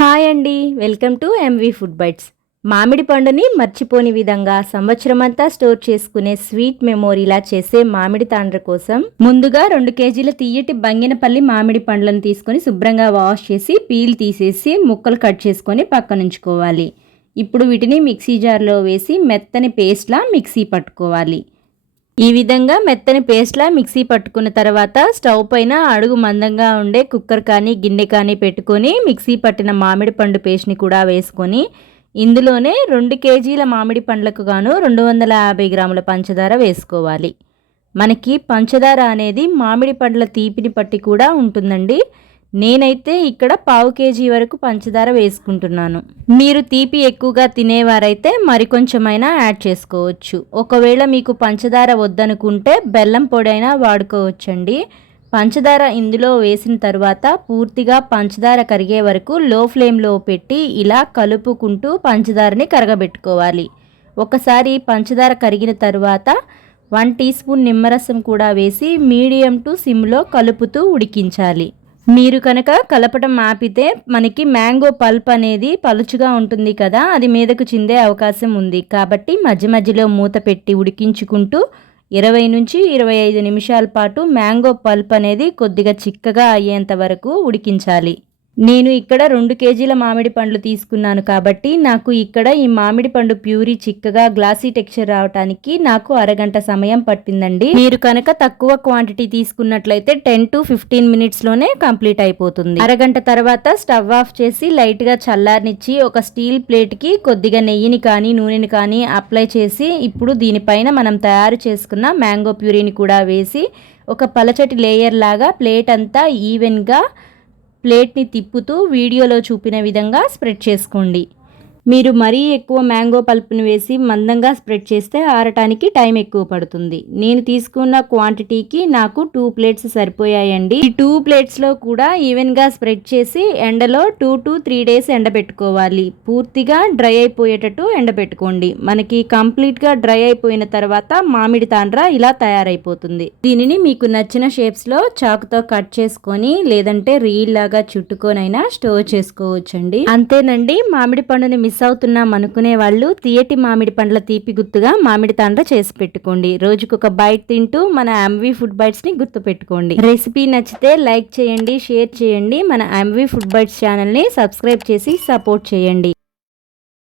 Hi అండి, welcome to MV food bites. మామిడి పండుని మర్చిపోని విధంగా సంవత్సరమంతా స్టోర్ చేసుకునే స్వీట్ మెమోరీలా చేసే మామిడి తాండ్ర కోసం ముందుగా 2 కేజీల తీయటి బంగినపల్లి మామిడి పండ్లను తీసుకొని శుభ్రంగా వాష్ చేసి పీల్ తీసేసి ముక్కలు కట్ చేసుకొని పక్కనుంచుకోవాలి. ఇప్పుడు వీటిని మిక్సీ జార్లో వేసి మెత్తని పేస్ట్లా మిక్సీ పట్టుకోవాలి. ఈ విధంగా మెత్తని పేస్ట్లా మిక్సీ పట్టుకున్న తర్వాత స్టవ్ పైన అడుగు మందంగా ఉండే కుక్కర్ కానీ గిన్నె కానీ పెట్టుకొని మిక్సీ పట్టిన మామిడి పండు పేస్ట్ని కూడా వేసుకొని ఇందులోనే 2 కేజీల మామిడి పండ్లకు గాను 250 గ్రాముల పంచదార వేసుకోవాలి. మనకి పంచదార అనేది మామిడి పండ్ల తీపిని పట్టి కూడా ఉంటుందండి. నేనైతే ఇక్కడ 1/2 కేజీ వరకు పంచదార వేసుకుంటున్నాను. మీరు తీపి ఎక్కువగా తినేవారైతే మరికొంచెమైనా యాడ్ చేసుకోవచ్చు. ఒకవేళ మీకు పంచదార వద్దనుకుంటే బెల్లం పొడైనా వాడుకోవచ్చండి. పంచదార ఇందులో వేసిన తర్వాత పూర్తిగా పంచదార కరిగే వరకు లో ఫ్లేమ్లో పెట్టి ఇలా కలుపుకుంటూ పంచదారని కరగబెట్టుకోవాలి. ఒకసారి పంచదార కరిగిన తర్వాత 1 టీ స్పూన్ నిమ్మరసం కూడా వేసి మీడియం టు సిమ్లో కలుపుతూ ఉడికించాలి. మీరు కనుక కలపటం ఆపితే మనకి మ్యాంగో పల్ప్ అనేది పలుచుగా ఉంటుంది కదా, అది మీదకు చిందే అవకాశం ఉంది. కాబట్టి మధ్య మధ్యలో మూత పెట్టి ఉడికించుకుంటూ 20 నుంచి 25 నిమిషాల పాటు మ్యాంగో పల్ప్ అనేది కొద్దిగా చిక్కగా అయ్యేంత వరకు ఉడికించాలి. నేను ఇక్కడ 2 కేజీల మామిడి పండ్లు తీసుకున్నాను కాబట్టి నాకు ఇక్కడ ఈ మామిడి పండు ప్యూరీ చిక్కగా గ్లాసీ టెక్స్చర్ రావడానికి నాకు అరగంట సమయం పట్టిందండి. మీరు కనుక తక్కువ క్వాంటిటీ తీసుకున్నట్లయితే 10 to 15 మినిట్స్లోనే కంప్లీట్ అయిపోతుంది. అరగంట తర్వాత స్టవ్ ఆఫ్ చేసి లైట్గా చల్లారనిచ్చి ఒక స్టీల్ ప్లేట్కి కొద్దిగా నెయ్యిని కానీ నూనెని కానీ అప్లై చేసి ఇప్పుడు దీనిపైన మనం తయారు చేసుకున్న మ్యాంగో ప్యూరీని కూడా వేసి ఒక పలచటి లేయర్ లాగా ప్లేట్ అంతా ఈవెన్గా ప్లేట్ని తిప్పుతూ వీడియోలో చూపిన విధంగా స్ప్రెడ్ చేసుకోండి. మీరు మరీ ఎక్కువ మ్యాంగో పల్ప్ని వేసి మందంగా స్ప్రెడ్ చేస్తే ఆరటానికి టైం ఎక్కువ పడుతుంది. నేను తీసుకున్న క్వాంటిటీకి నాకు 2 ప్లేట్స్ సరిపోయాయండి. ఈ 2 ప్లేట్స్లో కూడా ఈవెన్గా స్ప్రెడ్ చేసి ఎండలో 2 to 3 డేస్ ఎండబెట్టుకోవాలి. పూర్తిగా డ్రై అయిపోయేటట్టు ఎండబెట్టుకోండి. మనకి కంప్లీట్గా డ్రై అయిపోయిన తర్వాత మామిడి తాండ్ర ఇలా తయారైపోతుంది. దీనిని మీకు నచ్చిన షేప్స్లో చాకుతో కట్ చేసుకొని లేదంటే రీల్ లాగా చుట్టుకొనైనా స్టోర్ చేసుకోవచ్చండి. అంతేనండి, మామిడి పండుని మిస్ అవుతున్నాం అనుకునే వాళ్ళు తీయటి మామిడి పండ్ల తీపి గుర్తుగా మామిడి తాండ్ర చేసి పెట్టుకోండి. రోజుకొక బైట్ తింటూ మన ఎంవి ఫుడ్ బైట్స్ ని గుర్తు పెట్టుకోండి. రెసిపీ నచ్చితే లైక్ చేయండి, షేర్ చేయండి. మన ఎంవి ఫుడ్ బైట్స్ ఛానల్ ని సబ్స్క్రైబ్ చేసి సపోర్ట్ చేయండి.